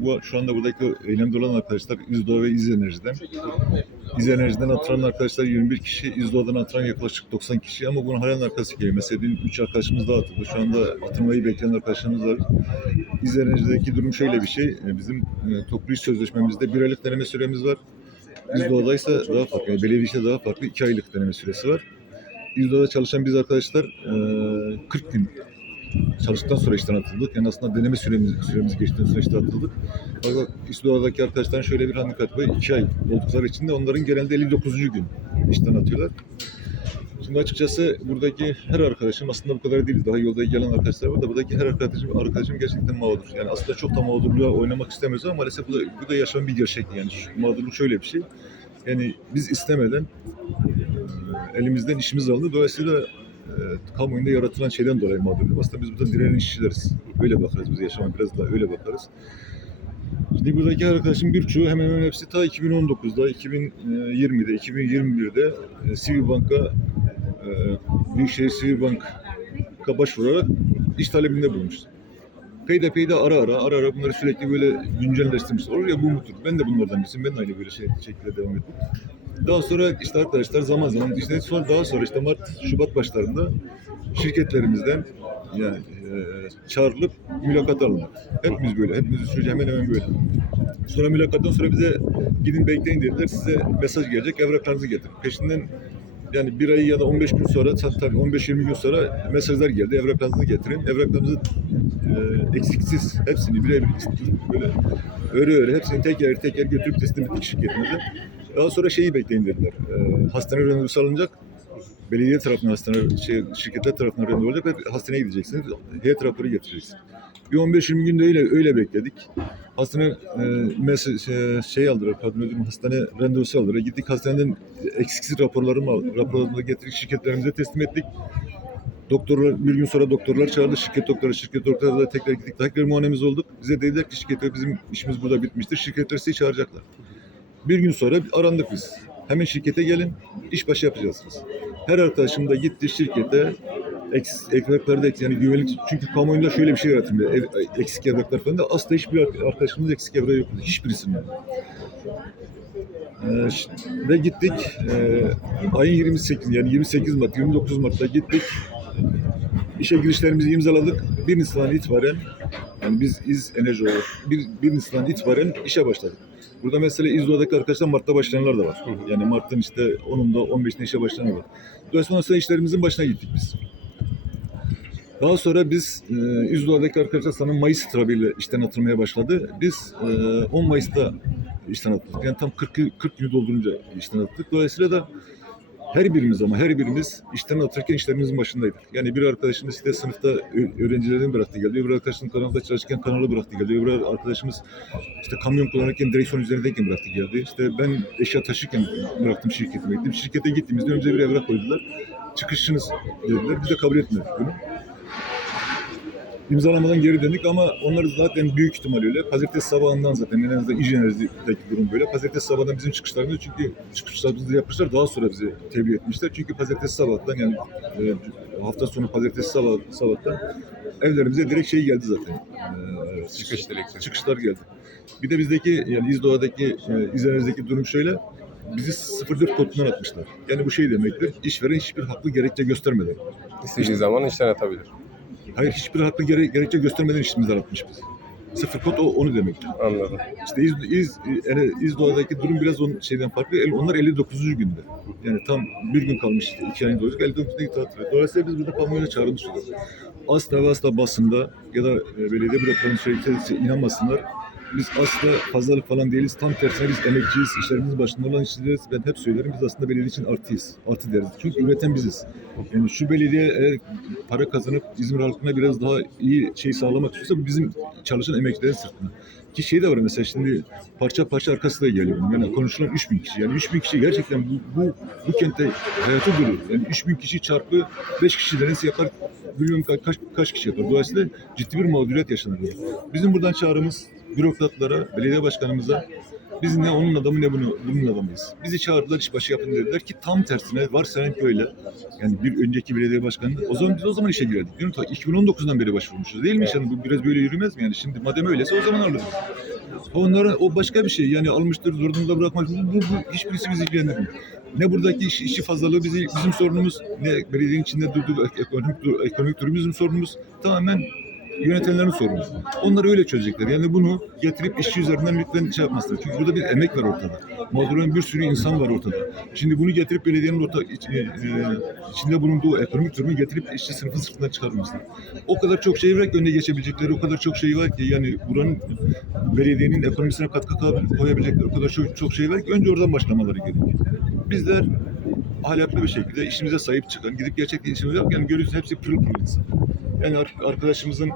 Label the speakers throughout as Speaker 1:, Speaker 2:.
Speaker 1: Bu, şu anda buradaki eylemde olan arkadaşlar İzdoğa ve İz Enerji'den. İz Enerji'den atılan arkadaşlar 21 kişi, İzdoğa'dan atılan yaklaşık 90 kişi ama bunun halen arkası. Mesela dün 3 arkadaşımız daha atıldı. Şu anda atılmayı bekleyen arkadaşlarımız var. İz Enerji'deki durum şöyle bir şey. e, Bizim e, toplu iş sözleşmemizde bir aylık deneme süremiz var. İzdoğa'da ise daha farklı, yani belediye işte daha farklı 2 aylık deneme süresi var. İzdoğa'da çalışan biz arkadaşlar e, 40 gün çalıştıktan sonra işten atıldık. Yani aslında deneme süremiz, süremiz geçtiğinde süreçte atıldık. Fakat İzdoğa'daki arkadaşların şöyle bir handikap var. 2 ay oldukları için de onların genelde 59. gün işten atıyorlar. Şimdi açıkçası buradaki her arkadaşım aslında bu kadar değil. Daha yolda gelen arkadaşlar var da buradaki her arkadaşım, arkadaşım gerçekten mağdur. Yani aslında çok da mağdurluğa oynamak istemiyoruz ama maalesef bu da, bu da yaşanan bir gerçek. Yani şu mağdurluk şöyle bir şey. Yani biz istemeden elimizden işimiz alındı. Dolayısıyla e, kamuoyunda yaratılan şeyden dolayı mağdurluk. Aslında biz burada direnen işçileriz. Öyle bakarız biz yaşama biraz daha öyle bakarız. Şimdi buradaki arkadaşım birçoğu hemen hemen hepsi ta 2019'da, 2020'de, 2021'de e, Sivil Bank'a Büyükşehir Sivil Bank'a başvurarak iş talebinde bulunmuş. Peyde peyde ara ara ara ara bunları sürekli böyle güncelleştirmişler. Olur ya bu mudur? Ben de bunlardan birisiyim. Ben de aynı böyle şey şekilde devam ettim. Daha sonra işte arkadaşlar zaman zaman işte sonra daha sonra işte Mart Şubat başlarında şirketlerimizden yani e, çağrılıp mülakat alındı. Hepimiz böyle. Hepimiz sürece hemen hemen böyle. Sonra mülakattan sonra bize gidin bekleyin dediler. Size mesaj gelecek. Evraklarınızı getirin. Peşinden yani bir ay ya da 15 gün sonra tabii 15-20 gün sonra mesajlar geldi. Evraklarınızı getirin. Evraklarınızı e, eksiksiz hepsini birebir böyle öyle öyle hepsini teker teker götürüp teslim ettik şirketimize. Daha sonra şeyi bekleyin dediler. E, hastane randevusu alınacak. Belediye tarafından hastane, şey, şirketler tarafından randevu olacak ve hastaneye gideceksiniz. Heyet raporu getireceksiniz. Bir 15-20 günde öyle öyle bekledik. Hastane e, mes- şey, şey aldılar, özür dilerim, hastane randevusu aldılar. Gittik hastaneden eksiksiz raporlarımı al- raporlarımızı getirdik, şirketlerimize teslim ettik. Doktorlar bir gün sonra doktorlar çağırdı. Şirket doktoru, şirket doktorlarla tekrar gittik. Tekrar muayenemiz olduk. Bize dediler ki şirkete bizim işimiz burada bitmiştir. Şirketler sizi çağıracaklar. Bir gün sonra arandık biz. Hemen şirkete gelin, iş başı yapacaksınız. Her arkadaşım da gitti şirkete, eks, evrakları da eks- yani güvenlik çünkü kamuoyunda şöyle bir şey yaratılıyor. Ev, eksik evraklar falan da asla hiçbir arkadaşımız eksik evrağı yok. Hiçbirisinin. Ee, ve gittik e, ayın 28 yani 28 Mart 29 Mart'ta gittik işe girişlerimizi imzaladık. 1 Nisan'dan itibaren yani biz İz Enerji olarak 1, 1 Nisan'dan itibaren işe başladık. Burada mesela İzdoğa'daki arkadaşlar Mart'ta başlayanlar da var. Yani Mart'ın işte 10'unda 15'inde işe başlayanlar var. Dolayısıyla sonra işlerimizin başına gittik biz. Daha sonra biz e, İzdoğa'daki arkadaşlar sanırım Mayıs trafiğiyle işten atılmaya başladı. Biz e, 10 Mayıs'ta işten atıldık. Yani tam 40, 40 günü doldurunca işten atıldık. Dolayısıyla da her birimiz ama her birimiz işten atırken işlerimizin başındaydık. Yani bir arkadaşımız işte sınıfta öğrencilerini bıraktı geldi. Öbür arkadaşımız kanalda çalışırken kanalı bıraktı geldi. Öbür arkadaşımız işte kamyon kullanırken direksiyon üzerindeyken bıraktı geldi. İşte ben eşya taşırken bıraktım şirketime gittim. Şirkete gittiğimizde önce bir evrak koydular. Çıkışınız dediler. Biz de kabul etmedik bunu. İmzalamadan geri döndük ama onlar zaten büyük ihtimal öyle. Pazartesi sabahından zaten en azından iş enerjideki durum böyle. Pazartesi sabahından bizim çıkışlarımız çünkü çıkışlarımızı yapmışlar daha sonra bizi tebliğ etmişler. Çünkü pazartesi sabahtan yani e, hafta sonu pazartesi sabah, sabahtan evlerimize direkt şey geldi zaten. E,
Speaker 2: Çıkış dilekçesi.
Speaker 1: çıkışlar geldi. Bir de bizdeki yani İzdoğa'daki, e, İzmir'deki durum şöyle. Bizi 04 kodundan atmışlar. Yani bu şey demektir. İşveren hiçbir haklı gerekçe göstermeden.
Speaker 2: İstediği zaman işten atabilir.
Speaker 1: Hayır hiçbir haklı gere- gerekçe göstermeden işimizden atmış biz. Sıfır kod o, onu demektir.
Speaker 2: Anladım.
Speaker 1: İşte İz, İz, yani İzdoğa'daki durum biraz onun şeyden farklı. El- Onlar 59. günde. Yani tam bir gün kalmış iki ayın dolacak. 59. günde veriyor. Dolayısıyla biz burada kamuoyuna çağrılmış oluyoruz. Asla ve asla basında ya da e, belediye bırakılan sürekli inanmasınlar. Biz asla fazlalık falan değiliz. Tam tersine biz emekçiyiz. İşlerimizin başında olan işçileriz. Ben hep söylerim. Biz aslında belediye için artıyız. Artı deriz. Çünkü üreten biziz. Yani şu belediye eğer para kazanıp İzmir halkına biraz daha iyi şey sağlamak istiyorsa bu bizim çalışan emekçilerin sırtına. Ki şey de var mesela şimdi parça parça arkası da geliyor. Yani konuşulan 3000 kişi. Yani 3000 kişi gerçekten bu, bu, bu kentte hayatı duruyor. Yani 3000 kişi çarpı 5 kişi denesi yapar. Bilmiyorum ka- kaç, kaç kişi yapar. Dolayısıyla ciddi bir mağduriyet yaşanır. Bizim buradan çağrımız bürokratlara, belediye başkanımıza biz ne onun adamı ne bunu, bunun adamıyız. Bizi çağırdılar işbaşı yapın dediler ki tam tersine varsayın ki öyle. Yani bir önceki belediye başkanı o zaman biz o zaman işe girerdik. Ta 2019'dan beri başvurmuşuz değil mi? Yani bu biraz böyle yürümez mi? Yani şimdi madem öyleyse o zaman alırız. Onların o başka bir şey. Yani almıştır zorunda bırakmak. Bu, bu, hiçbirisi bizi ilgilendirmiyor. Ne buradaki iş, işçi fazlalığı bizi, bizim sorunumuz, ne belediyenin içinde durduğu ek- ekonomik, ekonomik durum bizim sorunumuz. Tamamen yönetenlerin sorunu. Onları öyle çözecekler. Yani bunu getirip işçi üzerinden lütfen şey yapmasınlar. Çünkü burada bir emek var ortada. Mağduran bir sürü insan var ortada. Şimdi bunu getirip belediyenin orta, iç- e, e, içinde bulunduğu ekonomik durumu getirip işçi sınıfı sırtından çıkarmasınlar. O kadar çok şey var ki önüne geçebilecekleri, o kadar çok şey var ki yani buranın belediyenin ekonomisine katkı koy- koyabilecekleri o kadar çok, çok şey var ki önce oradan başlamaları gerekiyor. Bizler ahlaklı bir şekilde işimize sahip çıkan, gidip gerçekten işimizi yap. Yani görüyorsunuz hepsi pırıl pırıl insan. Yani ar- arkadaşımızın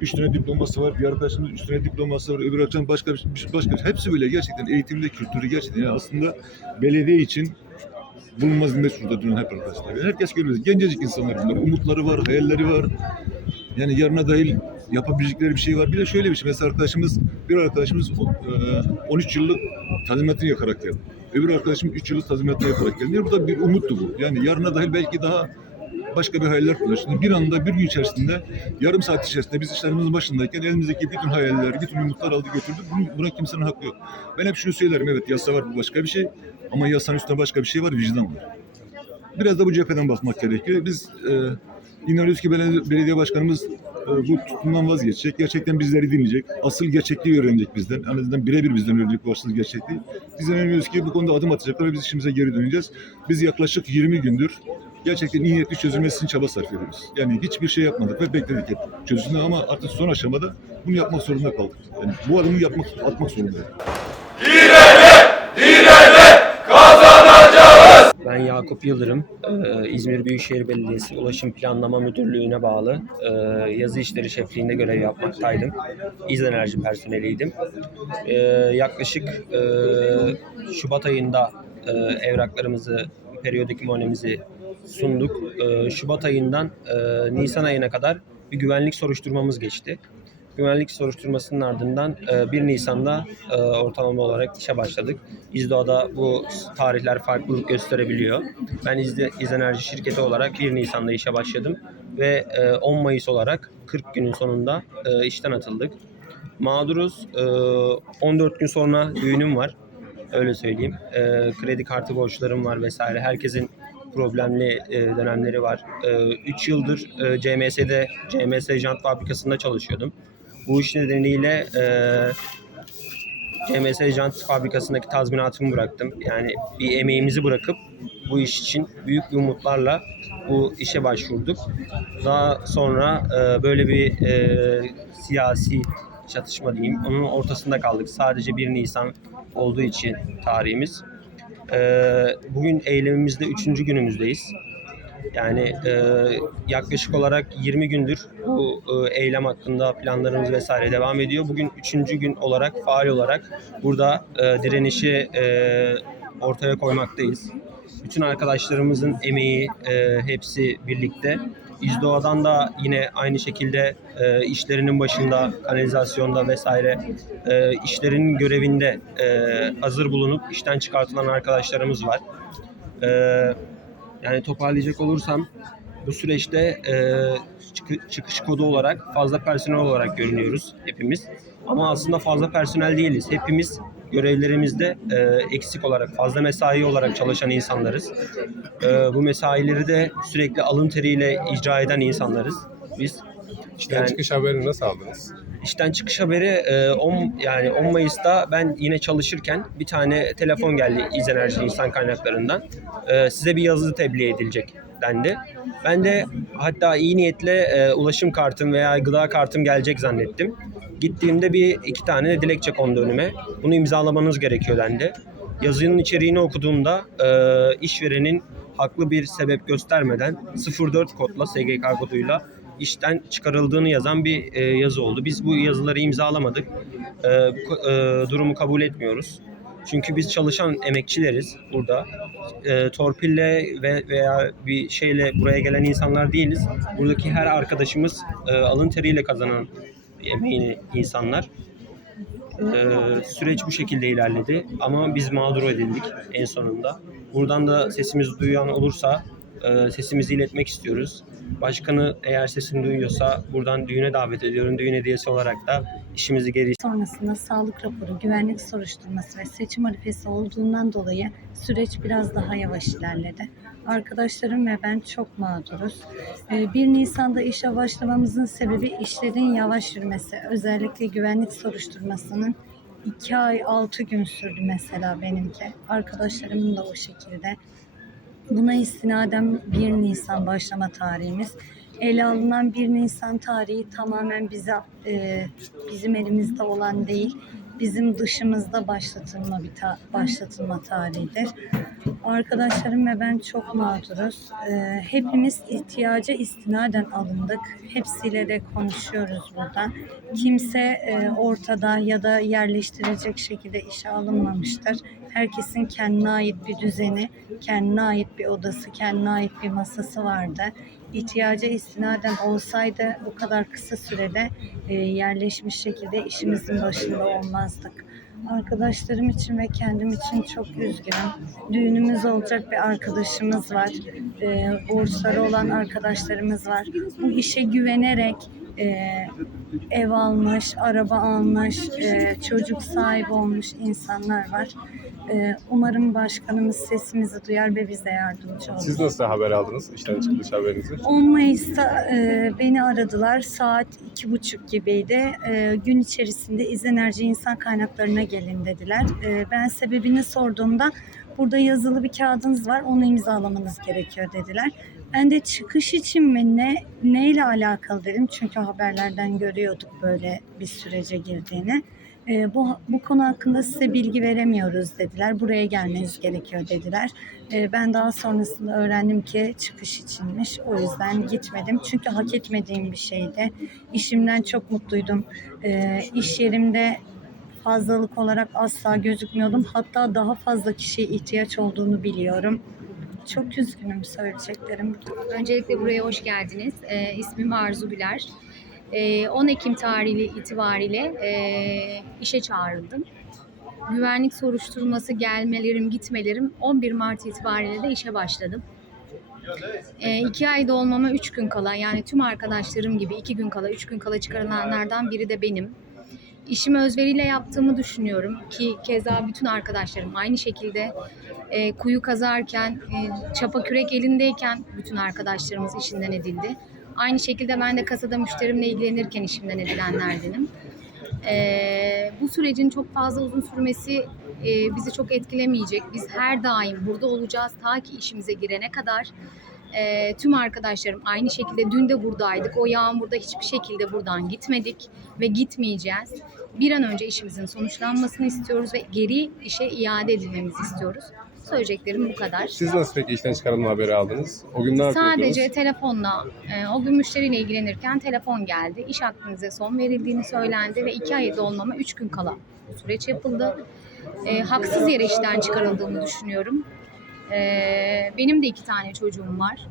Speaker 1: üç tane diploması var, bir arkadaşımızın üç tane diploması var, öbür arkadaşın başka bir bir- başka hepsi böyle gerçekten eğitimde, kültürü gerçekten yani aslında belediye için bulunmaz ne şurada duran hep arkadaşlar. Yani herkes görüyor. Gencecik insanlar bunlar. Umutları var, hayalleri var. Yani yarına dahil yapabilecekleri bir şey var. Bir de şöyle bir şey. Mesela arkadaşımız, bir arkadaşımız e, 13 yıllık tazminatını yakarak geldi. Öbür arkadaşım 3 yıllık tazminatını yakarak geldi. Yani bu da bir umuttu bu. Yani yarına dahil belki daha başka bir hayaller kurar. Şimdi bir anda bir gün içerisinde yarım saat içerisinde biz işlerimizin başındayken elimizdeki bütün hayaller, bütün umutlar aldı götürdü. Bunu, buna kimsenin hakkı yok. Ben hep şunu söylerim. Evet yasa var bu başka bir şey. Ama yasanın üstünde başka bir şey var. Vicdan var. Biraz da bu cepheden bakmak gerekiyor. Biz e, inanıyoruz ki belediye, belediye başkanımız e, bu tutumdan vazgeçecek. Gerçekten bizleri dinleyecek. Asıl gerçekliği öğrenecek bizden. En azından birebir bizden öğrenecek bu asıl gerçekliği. Biz inanıyoruz ki bu konuda adım atacaklar ve biz işimize geri döneceğiz. Biz yaklaşık 20 gündür gerçekten iyi niyetli çözülmesi için çaba sarf ediyoruz. Yani hiçbir şey yapmadık ve bekledik hep çözümünü ama artık son aşamada bunu yapmak zorunda kaldık. Yani bu adımı yapmak, atmak zorundayız.
Speaker 3: Ben Yakup Yıldırım, Ee, İzmir Büyükşehir Belediyesi Ulaşım Planlama Müdürlüğü'ne bağlı e, yazı işleri şefliğinde görev yapmaktaydım. İzenerji personeliydim. Ee, Yaklaşık e, Şubat ayında e, evraklarımızı, periyodik muayenemizi sunduk. E, Şubat ayından e, Nisan ayına kadar bir güvenlik soruşturmamız geçti. Güvenlik soruşturmasının ardından e, 1 Nisan'da e, ortalama olarak işe başladık. İzdoğa'da bu tarihler farklılık gösterebiliyor. Ben İzde, İzenerji şirketi olarak 1 Nisan'da işe başladım ve e, 10 Mayıs olarak 40 günün sonunda e, işten atıldık. Mağduruz. E, 14 gün sonra düğünüm var. Öyle söyleyeyim. E, kredi kartı borçlarım var vesaire. Herkesin problemli e, dönemleri var. 3 yıldır e, CMS'de, CMS jant fabrikasında çalışıyordum. Bu iş nedeniyle e, CMS jant fabrikasındaki tazminatımı bıraktım. Yani bir emeğimizi bırakıp bu iş için büyük bir umutlarla bu işe başvurduk. Daha sonra e, böyle bir e, siyasi çatışma diyeyim. Onun ortasında kaldık. Sadece 1 Nisan olduğu için tarihimiz. E, bugün eylemimizde 3. günümüzdeyiz. Yani e, yaklaşık olarak 20 gündür bu e, eylem hakkında planlarımız vesaire devam ediyor. Bugün 3. gün olarak faal olarak burada e, direnişi e, ortaya koymaktayız. Bütün arkadaşlarımızın emeği e, hepsi birlikte. İzdoğa'dan da yine aynı şekilde e, işlerinin başında, kanalizasyonda vesaire e, işlerinin görevinde e, hazır bulunup işten çıkartılan arkadaşlarımız var. E, yani toparlayacak olursam bu süreçte e, çıkı- çıkış kodu olarak fazla personel olarak görünüyoruz hepimiz. Ama aslında fazla personel değiliz. Hepimiz görevlerimizde e, eksik olarak, fazla mesai olarak çalışan insanlarız. E, bu mesaileri de sürekli alın teriyle icra eden insanlarız biz.
Speaker 2: İşten
Speaker 3: Yani-
Speaker 2: çıkış haberini nasıl aldınız?
Speaker 3: İşten çıkış haberi e, 10 yani 10 Mayıs'ta ben yine çalışırken bir tane telefon geldi İzenerji insan kaynaklarından. E, size bir yazı tebliğ edilecek dendi. Ben de hatta iyi niyetle e, ulaşım kartım veya gıda kartım gelecek zannettim. Gittiğimde bir iki tane dilekçe kondu önüme. Bunu imzalamanız gerekiyor dendi. Yazının içeriğini okuduğumda e, işverenin haklı bir sebep göstermeden 04 kodla SGK koduyla işten çıkarıldığını yazan bir e, yazı oldu. Biz bu yazıları imzalamadık. E, e, durumu kabul etmiyoruz. Çünkü biz çalışan emekçileriz burada. E, torpille ve veya bir şeyle buraya gelen insanlar değiliz. Buradaki her arkadaşımız e, alın teriyle kazanan emeğini insanlar. E, süreç bu şekilde ilerledi ama biz mağdur edildik en sonunda. Buradan da sesimizi duyan olursa e, sesimizi iletmek istiyoruz. Başkanı eğer sesini duyuyorsa buradan düğüne davet ediyorum. Düğün hediyesi olarak da işimizi geri
Speaker 4: sonrasında sağlık raporu, güvenlik soruşturması ve seçim arifesi olduğundan dolayı süreç biraz daha yavaş ilerledi. Arkadaşlarım ve ben çok mağduruz. Ee, 1 Nisan'da işe başlamamızın sebebi işlerin yavaş yürümesi. Özellikle güvenlik soruşturmasının 2 ay 6 gün sürdü mesela benimki. Arkadaşlarımın da o şekilde. Buna istinaden 1 Nisan başlama tarihimiz. Ele alınan 1 Nisan tarihi tamamen bize e, bizim elimizde olan değil, bizim dışımızda başlatılma bir ta- başlatılma tarihidir. Arkadaşlarım ve ben çok mağduruz. E, hepimiz ihtiyaca istinaden alındık. Hepsiyle de konuşuyoruz burada. Kimse e, ortada ya da yerleştirecek şekilde işe alınmamıştır. Herkesin kendine ait bir düzeni, kendine ait bir odası, kendine ait bir masası vardı. İhtiyaca istinaden olsaydı bu kadar kısa sürede e, yerleşmiş şekilde işimizin başında olmazdık. Arkadaşlarım için ve kendim için çok üzgünüm. Düğünümüz olacak bir arkadaşımız var. E, borçları olan arkadaşlarımız var. Bu işe güvenerek e, ev almış, araba almış, e, çocuk sahibi olmuş insanlar var. E, umarım başkanımız sesimizi duyar ve bize yardımcı olur.
Speaker 2: Siz nasıl haber aldınız işten çıkış haberinizi?
Speaker 4: 10 Mayıs'ta e, beni aradılar. Saat iki buçuk gibiydi. E, gün içerisinde İzenerji İnsan Kaynaklarına gelin dediler. E, ben sebebini sorduğumda burada yazılı bir kağıdınız var. Onu imzalamanız gerekiyor dediler. Ben de çıkış için mi ne neyle alakalı dedim. Çünkü haberlerden görüyorduk böyle bir sürece girdiğini. E, bu, bu konu hakkında size bilgi veremiyoruz dediler. Buraya gelmeniz gerekiyor dediler. E, ben daha sonrasında öğrendim ki çıkış içinmiş. O yüzden gitmedim. Çünkü hak etmediğim bir şeydi. İşimden çok mutluydum. E, iş yerimde fazlalık olarak asla gözükmüyordum. Hatta daha fazla kişiye ihtiyaç olduğunu biliyorum. Çok üzgünüm söyleyeceklerim.
Speaker 5: Öncelikle buraya hoş geldiniz. Ee, ismim Arzu Güler. Ee, 10 Ekim tarihi itibariyle e, işe çağrıldım. Güvenlik soruşturması gelmelerim, gitmelerim 11 Mart itibariyle de işe başladım. E, iki ay dolmama 3 gün kala yani tüm arkadaşlarım gibi 2 gün kala, 3 gün kala çıkarılanlardan biri de benim. İşimi özveriyle yaptığımı düşünüyorum ki keza bütün arkadaşlarım aynı şekilde e, kuyu kazarken, e, çapa kürek elindeyken bütün arkadaşlarımız işinden edildi. Aynı şekilde ben de kasada müşterimle ilgilenirken işimden edilenlerdenim. E, bu sürecin çok fazla uzun sürmesi e, bizi çok etkilemeyecek. Biz her daim burada olacağız ta ki işimize girene kadar. E, tüm arkadaşlarım aynı şekilde dün de buradaydık. O yağmurda hiçbir şekilde buradan gitmedik ve gitmeyeceğiz. Bir an önce işimizin sonuçlanmasını istiyoruz ve geri işe iade edilmemizi istiyoruz. Söyleyeceklerim bu kadar.
Speaker 2: Siz nasıl peki işten çıkarılma haberi aldınız? O gün ne yapıyordunuz?
Speaker 5: Sadece telefonla, e, o gün müşteriyle ilgilenirken telefon geldi. İş hakkınıza son verildiğini söylendi ve iki ay dolmama üç gün kala süreç yapıldı. E, haksız yere işten çıkarıldığımı düşünüyorum. E, benim de iki tane çocuğum var.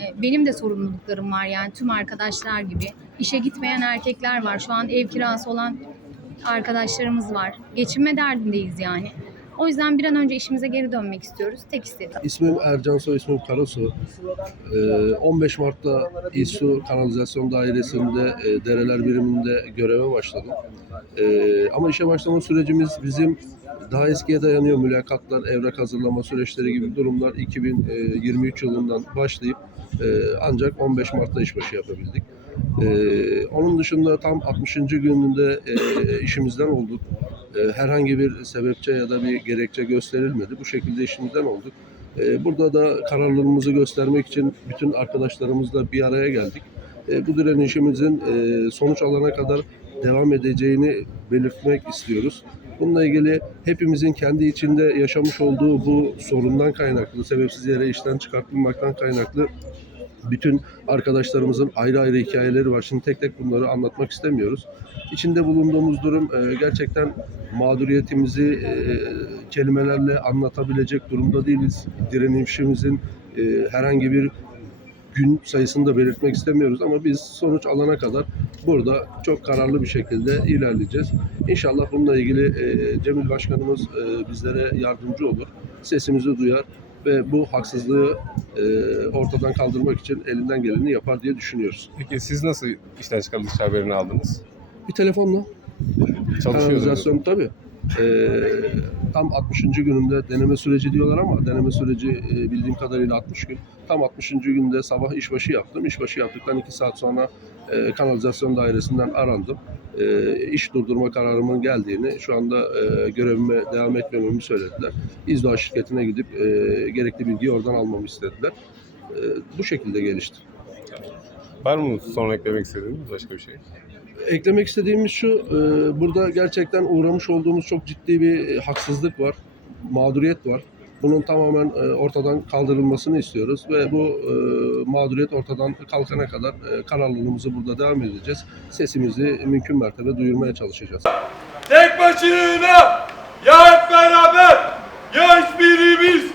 Speaker 5: E, benim de sorumluluklarım var yani tüm arkadaşlar gibi. İşe gitmeyen erkekler var. Şu an ev kirası olan arkadaşlarımız var. Geçinme derdindeyiz yani. O yüzden bir an önce işimize geri dönmek istiyoruz. Tek istediğim.
Speaker 6: İsmim Ercan Soy, ismim Karasu. Ee, 15 Mart'ta İSU Kanalizasyon Dairesi'nde e, dereler biriminde göreve başladım. Ee, ama işe başlama sürecimiz bizim daha eskiye dayanıyor. Mülakatlar, evrak hazırlama süreçleri gibi durumlar 2023 yılından başlayıp e, ancak 15 Mart'ta işbaşı yapabildik. Ee, onun dışında tam 60. gününde e, işimizden olduk. E, herhangi bir sebepçe ya da bir gerekçe gösterilmedi. Bu şekilde işimizden olduk. E, burada da kararlılığımızı göstermek için bütün arkadaşlarımızla bir araya geldik. E, bu direnişimizin e, sonuç alana kadar devam edeceğini belirtmek istiyoruz. Bununla ilgili hepimizin kendi içinde yaşamış olduğu bu sorundan kaynaklı, sebepsiz yere işten çıkartılmaktan kaynaklı bütün arkadaşlarımızın ayrı ayrı hikayeleri var. Şimdi tek tek bunları anlatmak istemiyoruz. İçinde bulunduğumuz durum e, gerçekten mağduriyetimizi e, kelimelerle anlatabilecek durumda değiliz. Direnişimizin e, herhangi bir gün sayısını da belirtmek istemiyoruz ama biz sonuç alana kadar burada çok kararlı bir şekilde ilerleyeceğiz. İnşallah bununla ilgili Cemil Başkanımız bizlere yardımcı olur. Sesimizi duyar. Ve bu haksızlığı e, ortadan kaldırmak için elinden geleni yapar diye düşünüyoruz.
Speaker 2: Peki siz nasıl işten çıkarılış haberini aldınız?
Speaker 6: Bir telefonla
Speaker 2: Çalışıyordunuz.
Speaker 6: kanalizasyon tabii. E, tam 60. gününde deneme süreci diyorlar ama deneme süreci e, bildiğim kadarıyla 60 gün. Tam 60. günde sabah işbaşı yaptım. İşbaşı yaptıktan 2 saat sonra e, kanalizasyon dairesinden arandım. E, iş durdurma kararımın geldiğini, şu anda e, görevime devam etmememi söylediler. İzdoğa şirketine gidip gerekli bilgiyi oradan almamı istediler. Bu şekilde gelişti.
Speaker 2: Var mı son eklemek istediğiniz başka bir şey?
Speaker 6: Eklemek istediğimiz şu, e, burada gerçekten uğramış olduğumuz çok ciddi bir e, haksızlık var, mağduriyet var. Bunun tamamen e, ortadan kaldırılmasını istiyoruz ve bu e, mağduriyet ortadan kalkana kadar e, kararlılığımızı burada devam edeceğiz. Sesimizi mümkün mertebe duyurmaya çalışacağız.
Speaker 7: Tek başına ya hep beraber ya hiçbirimiz